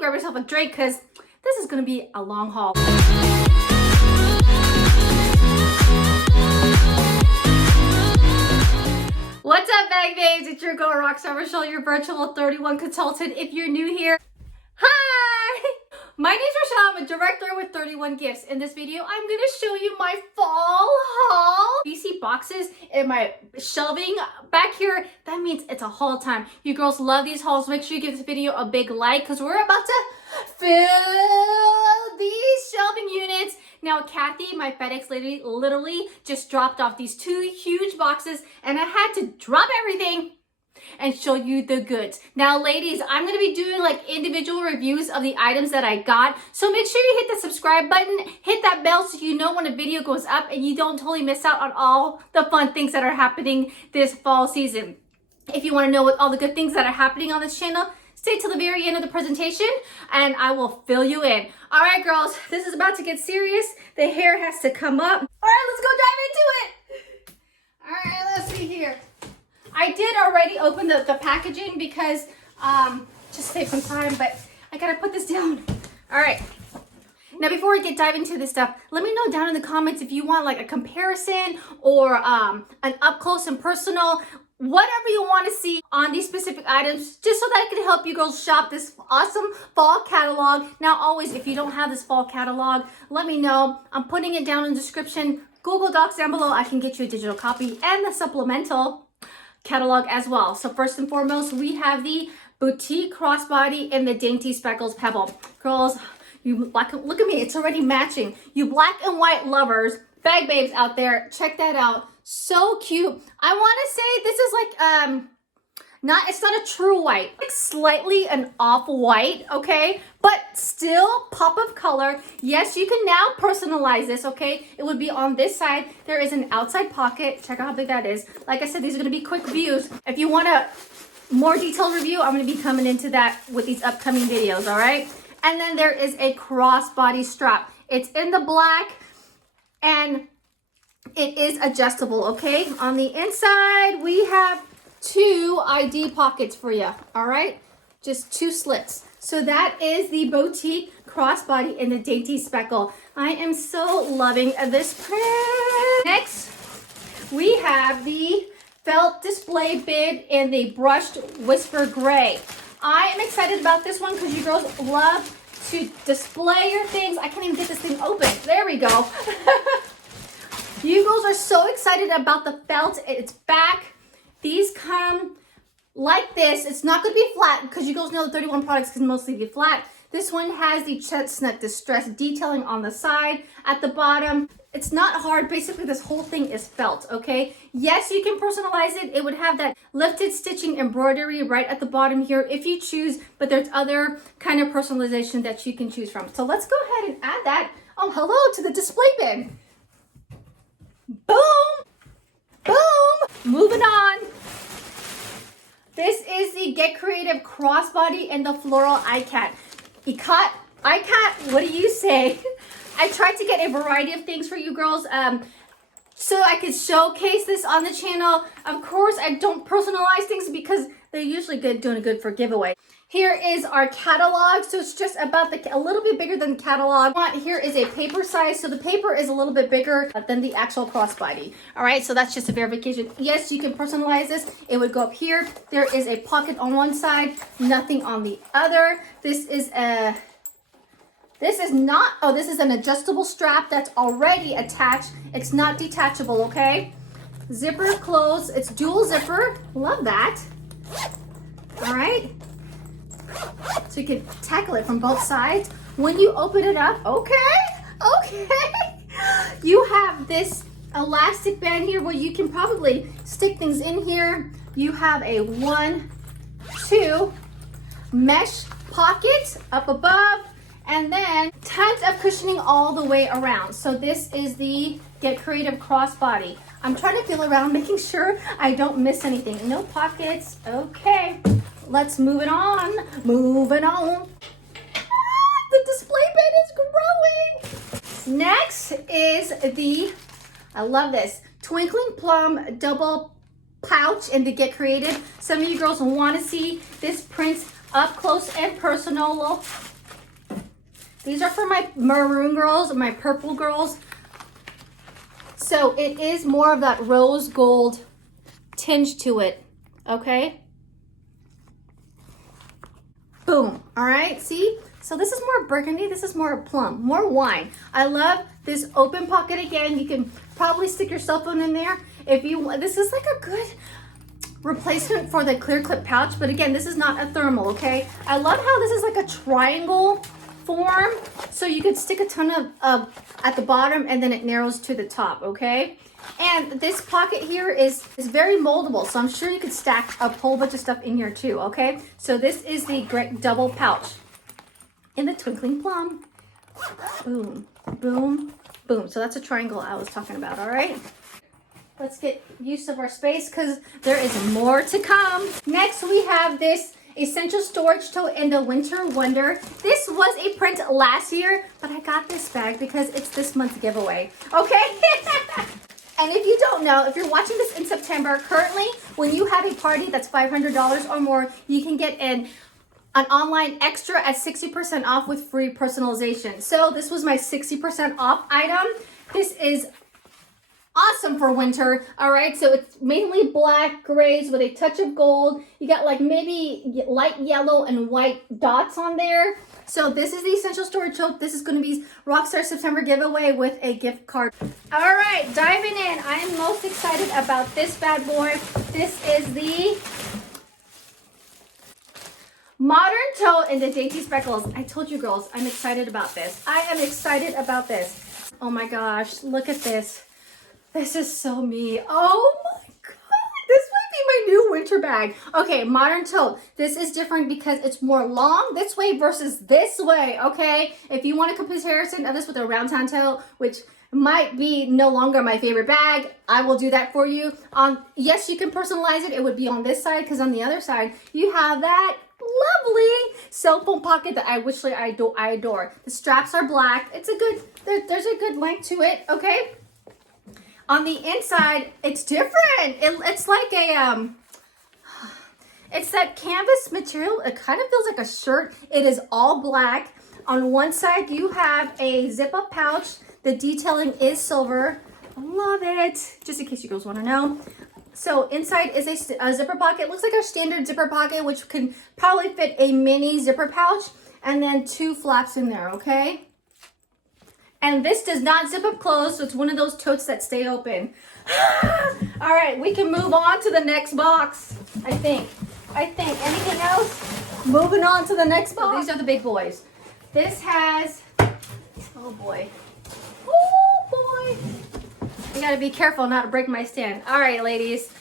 grab yourself a drink because this is going to be a long haul. What's up, bag babes? It's your girl, Rockstar Rochelle, your virtual 31 consultant. If you're new here, hi! My name's Rochelle. I'm a director with 31 Gifts. In this video, I'm going to show you my fall haul. You see boxes in my shelving back here? That means it's a haul time. You girls love these hauls. Make sure you give this video a big like because we're about to fill these shelving units. Now, Kathy, my FedEx lady, literally just dropped off these 2 huge boxes and I had to drop everything and show you the goods. Now, ladies, I'm going to be doing like individual reviews of the items that I got. So make sure you hit the subscribe button, hit that bell so you know when a video goes up and you don't totally miss out on all the fun things that are happening this fall season. If you want to know what all the good things that are happening on this channel, stay till the very end of the presentation and I will fill you in. All right, girls, this is about to get serious. The hair has to come up. All right, let's go dive into it. All right, let's see here. I did already open the packaging because just save some time, but I gotta put this down. All right. Now, before we dive into this stuff, let me know down in the comments if you want like a comparison or an up close and personal, whatever you want to see on these specific items, just so that I can help you girls shop this awesome fall catalog. Now, always, if you don't have this fall catalog, let me know. I'm putting it down in the description. Google Docs down below. I can get you a digital copy and the supplemental catalog as well. So first and foremost, we have the Boutique Crossbody and the Dainty Speckles Pebble. Girls, you look at me, it's already matching. You black and white lovers, bag babes out there, check that out. So cute. I want to say this is like it's not a true white, like slightly an off-white, okay, but still pop of color. Yes, you can now personalize this, okay. It would be on this side. There is an outside pocket. Check out how big that is. Like I said, these are going to be quick views. If you want a more detailed review, I'm going to be coming into that with these upcoming videos. All right. And then there is a crossbody strap. It's in the black and it is adjustable, okay. On the inside, we have 2 ID pockets for you, all right? Just 2 slits. So that is the Boutique Crossbody in the Dainty Speckle. I am so loving this print. Next, we have the felt display bid in the brushed Whisper Gray. I am excited about this one because you girls love to display your things. I can't even get this thing open. There we go. You girls are so excited about the felt. It's back. These come like this. It's not going to be flat because you girls know the 31 products can mostly be flat. This one has the chestnut distress detailing on the side. At the bottom, it's not hard. Basically, this whole thing is felt, okay? Yes, you can personalize it. It would have that lifted stitching embroidery right at the bottom here if you choose, but there's other kind of personalization that you can choose from. So let's go ahead and add that. Oh, hello to the display bin. Boom! Boom! Moving on. This is the Get Creative Crossbody and the Floral iCat. iCat, what do you say? I tried to get a variety of things for you girls so I could showcase this on the channel. Of course, I don't personalize things because they're usually doing good for giveaway. Here is our catalog. So it's just about a little bit bigger than the catalog. Here is a paper size. So the paper is a little bit bigger than the actual crossbody. All right, so that's just a verification. Yes, you can personalize this. It would go up here. There is a pocket on one side, nothing on the other. This is an adjustable strap that's already attached. It's not detachable, okay? Zipper closed. It's dual zipper. Love that. All right. So you can tackle it from both sides. When you open it up, okay, you have this elastic band here where you can probably stick things in here. You have a 1, 2 mesh pocket up above, and then tons of cushioning all the way around. So this is the Get Creative Crossbody. I'm trying to feel around, making sure I don't miss anything. No pockets, okay. Let's move it on. Moving on. The display bin is growing. Next is I love this, Twinkling Plum double pouch in the Get Creative. Some of you girls want to see this print up close and personal. These are for my maroon girls, my purple girls. So it is more of that rose gold tinge to it, okay? Boom, all right, see? So this is more burgundy, this is more plum, more wine. I love this open pocket again. You can probably stick your cell phone in there if you want. This is like a good replacement for the clear clip pouch, but again, this is not a thermal, okay? I love how this is like a triangle form, so you could stick a ton of at the bottom and then it narrows to the top, okay? And this pocket here is very moldable, so I'm sure you could stack a whole bunch of stuff in here too, okay? So this is the great double pouch in the twinkling plum. Boom, boom, boom. So that's a triangle I was talking about, all right? Let's get use of our space because there is more to come. Next, we have this essential storage tote in the Winter Wonder. This was a print last year, but I got this bag because it's this month's giveaway, okay? And if you don't know, if you're watching this in September, currently, when you have a party that's $500 or more, you can get an online extra at 60% off with free personalization. So this was my 60% off item. This is awesome for winter, all right? So it's mainly black, grays with a touch of gold. You got like maybe light yellow and white dots on there. So this is the essential storage tote. This is going to be Rockstar September giveaway with a gift card. All right, diving in. I am most excited about this bad boy. This is the Modern Tote in the Dainty Speckles. I told you girls, I'm excited about this. I am excited about this. Oh my gosh, look at this. This is so me. Oh my God, this might be my new winter bag. Okay, Modern Tote. This is different because it's more long this way versus this way, okay? If you want a comparison of this with a round town tote, which might be no longer my favorite bag, I will do that for you. Yes, you can personalize it. It would be on this side because on the other side, you have that lovely cell phone pocket that I adore. The straps are black. It's a good, there's a good length to it, okay? On the inside, it's different. It's like a, it's that canvas material. It kind of feels like a shirt. It is all black. On one side, you have a zip-up pouch. The detailing is silver. I love it. Just in case you girls want to know. So inside is a zipper pocket. It looks like a standard zipper pocket, which can probably fit a mini zipper pouch. And then 2 flaps in there, okay? And this does not zip up closed, so it's one of those totes that stay open. All right, we can move on to the next box, I think. Anything else? Moving on to the next box. These are the big boys. This has, oh boy. Oh boy. You gotta be careful not to break my stand. All right, ladies.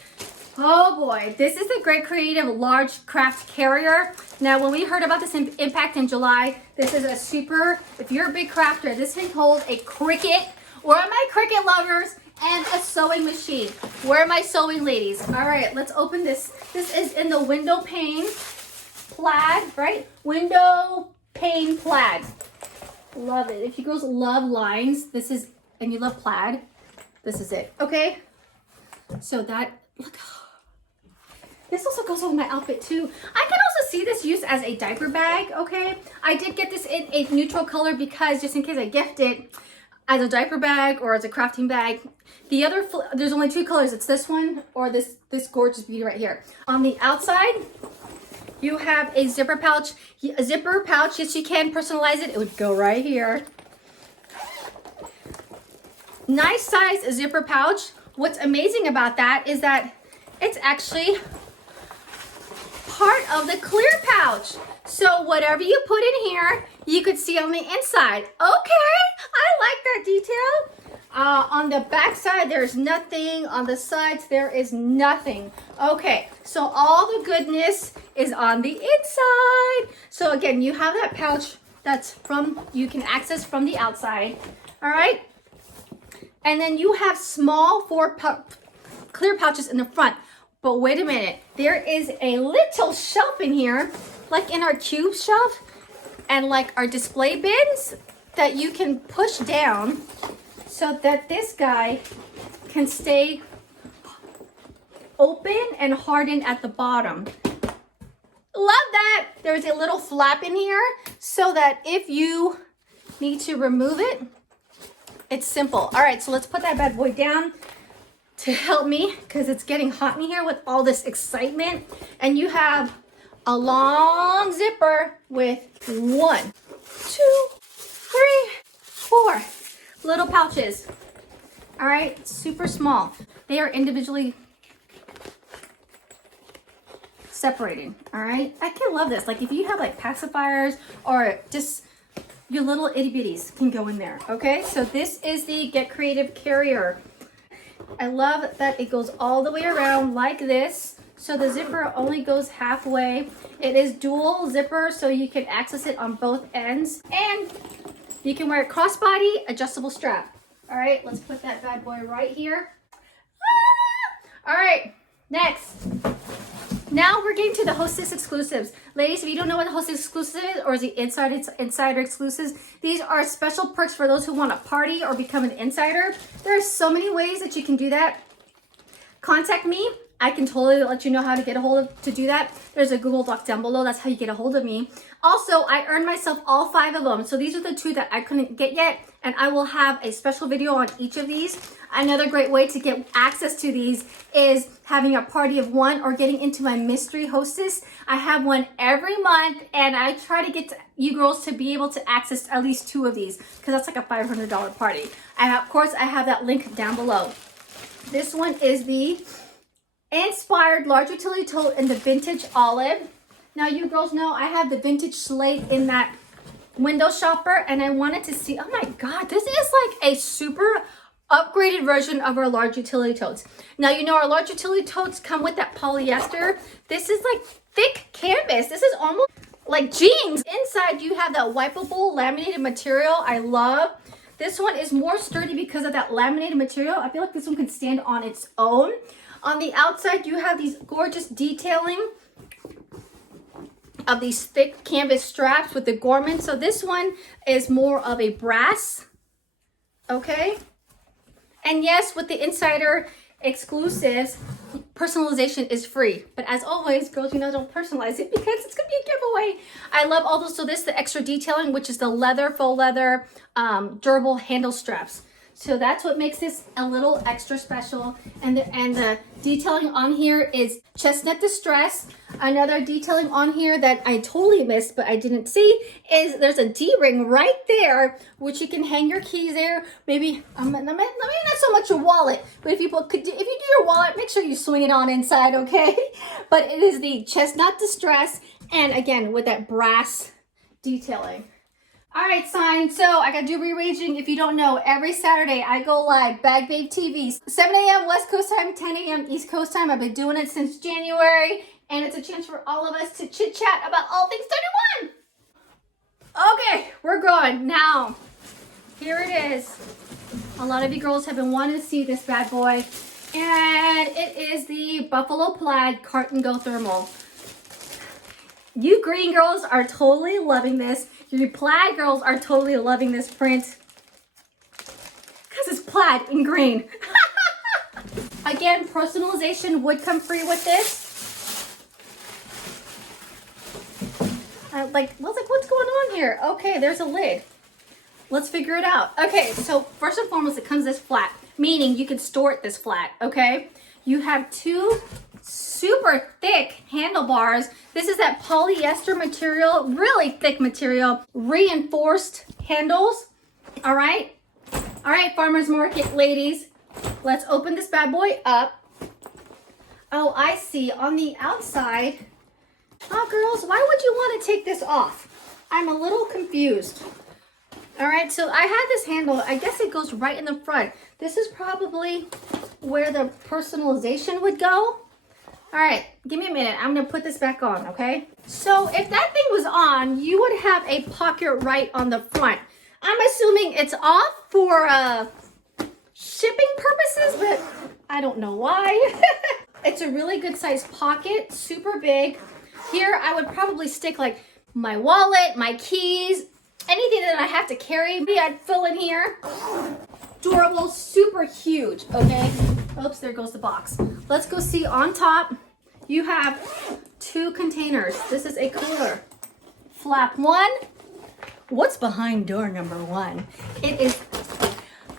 Oh boy, this is the Great Creative Large Craft Carrier. Now, when we heard about this impact in July, this is a super, if you're a big crafter, this can hold a Cricut. Where are my Cricut lovers? And a sewing machine. Where are my sewing ladies? All right, let's open this. This is in the window pane plaid, right? Window pane plaid. Love it. If you girls love lines, this is, and you love plaid, this is it, okay? So that, look, this also goes with my outfit too. I can also see this used as a diaper bag, okay? I did get this in a neutral color because just in case I gift it as a diaper bag or as a crafting bag. The other, there's only 2 colors. It's this one or this gorgeous beauty right here. On the outside, you have a zipper pouch. A zipper pouch, yes, you can personalize it. It would go right here. Nice size zipper pouch. What's amazing about that is that it's actually part of the clear pouch. So whatever you put in here, you could see on the inside. Okay, I like that detail. On the back side, there's nothing. On the sides, there is nothing. Okay, so all the goodness is on the inside. So again, you have that pouch that's you can access from the outside. All right. And then you have small 4 clear pouches in the front. But wait a minute, there is a little shelf in here, like in our cube shelf and like our display bins that you can push down so that this guy can stay open and hardened at the bottom. Love that. There's a little flap in here so that if you need to remove it, it's simple. All right, so let's put that bad boy down to help me because it's getting hot in here with all this excitement. And you have a long zipper with 1, 2, 3, 4 little pouches. All right, super small. They are individually separating. All right, I can love this. Like if you have like pacifiers or just your little itty bitties can go in there. Okay, so this is the Get Creative carrier. I love that it goes all the way around like this. So the zipper only goes halfway. It is dual zipper, so you can access it on both ends. And you can wear a crossbody, adjustable strap. All right, let's put that bad boy right here. Ah! All right, next. Now we're getting to the Hostess exclusives. Ladies, if you don't know what the Hostess exclusive is, or is the insider exclusives, these are special perks for those who want to party or become an insider. There are so many ways that you can do that. Contact me. I can totally let you know how to get a hold of to do that. There's a Google Doc down below. That's how you get a hold of me. Also, I earned myself all 5 of them. So these are the 2 that I couldn't get yet. And I will have a special video on each of these. Another great way to get access to these is having a party of 1 or getting into my mystery hostess. I have one every month and I try to get you girls to be able to access at least 2 of these because that's like a $500 party. And of course, I have that link down below. This one is the Inspired Large Utility Tote in the Vintage Olive. Now you girls know I have the Vintage Slate in that window shopper and I wanted to see, oh my God, this is like a super upgraded version of our large utility totes. Now you know our large utility totes come with that polyester. This is like thick canvas. This is almost like jeans. Inside you have that wipeable laminated material I love. This one is more sturdy because of that laminated material. I feel like this one can stand on its own. On the outside, you have these gorgeous detailing of these thick canvas straps with the gorman. So this one is more of a brass, okay? And yes, with the insider exclusives, personalization is free. But as always, girls, you know, don't personalize it because it's gonna be a giveaway. I love all those. So this is the extra detailing, which is the leather, faux leather, durable handle straps. So that's what makes this a little extra special. And the detailing on here is chestnut distress. Another detailing on here that I totally missed, but I didn't see, is there's a D-ring right there, which you can hang your keys there. Maybe not so much your wallet, but if you do your wallet, make sure you swing it on inside, okay? But it is the chestnut distress, and again with that brass detailing. All right, sign. So I got to do rearranging. If you don't know, every Saturday I go live, Bag Babe TV, 7 a.m. West Coast time, 10 a.m. East Coast time. I've been doing it since January, and it's a chance for all of us to chit chat about all things 31. Okay, we're going. Now, here it is. A lot of you girls have been wanting to see this bad boy, and it is the Buffalo Plaid Carton Go Thermal. You green girls are totally loving this. You plaid girls are totally loving this print because it's plaid and green. Again, personalization would come free with this. I was like, what's going on here? Okay, there's a lid. Let's figure it out. Okay, so first and foremost, it comes this flat, meaning you can store it this flat, okay? You have 2 super thick handlebars. This is that polyester material, really thick material, reinforced handles. All right, farmers market ladies, let's open this bad boy up. Oh, I see. On the outside, oh girls, why would you want to take this off? I'm a little confused. All right, so I have this handle. I guess it goes right in the front. This is probably where the personalization would go. All right, give me a minute. I'm gonna put this back on, okay? So if that thing was on, you would have a pocket right on the front. I'm assuming it's off for shipping purposes, but I don't know why. It's a really good size pocket, super big. Here, I would probably stick like my wallet, my keys, anything that I have to carry. Maybe I'd fill in here. Durable, super huge, okay? Oops, there goes the box. Let's go see on top. You have 2 containers. This is a cooler. Flap 1, what's behind door number 1? It is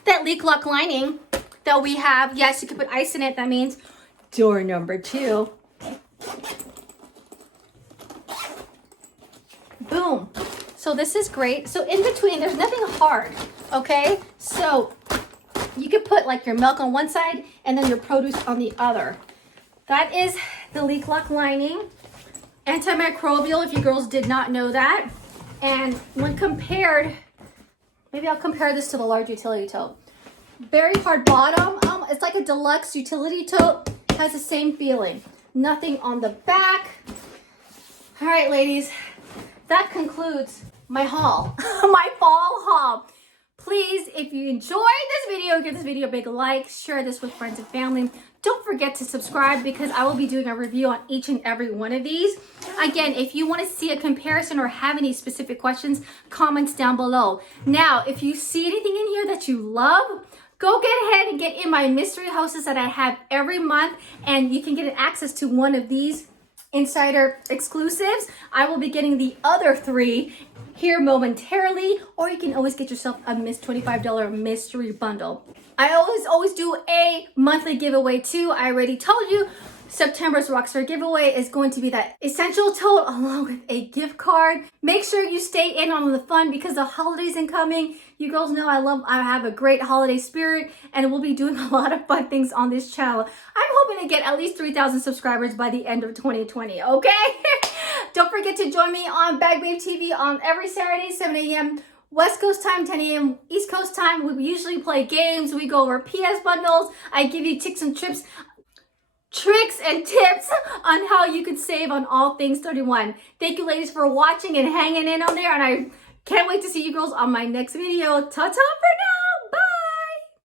that leak lock lining that we have. Yes, you can put ice in it. That means door number 2. Boom. So this is great. So in between, there's nothing hard, okay? So you could put like your milk on one side and then your produce on the other. That is the leak lock lining. Antimicrobial, if you girls did not know that. And when compared, maybe I'll compare this to the large utility tote. Very hard bottom. It's like a deluxe utility tote. Has the same feeling. Nothing on the back. All right, ladies. That concludes my haul, my fall haul. Please, if you enjoyed this video, give this video a big like, share this with friends and family. Don't forget to subscribe because I will be doing a review on each and every one of these. Again, if you want to see a comparison or have any specific questions, comments down below. Now, if you see anything in here that you love, go get ahead and get in my mystery hostess that I have every month, and you can get access to one of these insider exclusives. I will be getting the other 3 here momentarily, or you can always get yourself a $25 mystery bundle. I always do a monthly giveaway too. I already told you September's Rockstar giveaway is going to be that essential tote along with a gift card. Make sure you stay in on the fun because the holidays incoming. You girls know I have a great holiday spirit, and we'll be doing a lot of fun things on this channel. I'm hoping to get at least 3,000 subscribers by the end of 2020, okay? Don't forget to join me on Bag Babe TV on every Saturday, 7 a.m. West Coast time, 10 a.m. East Coast time. We usually play games. We go over PS bundles. I give you tricks and tips on how you could save on all things 31. Thank you, ladies, for watching and hanging in on there, and I can't wait to see you girls on my next video. Ta-ta!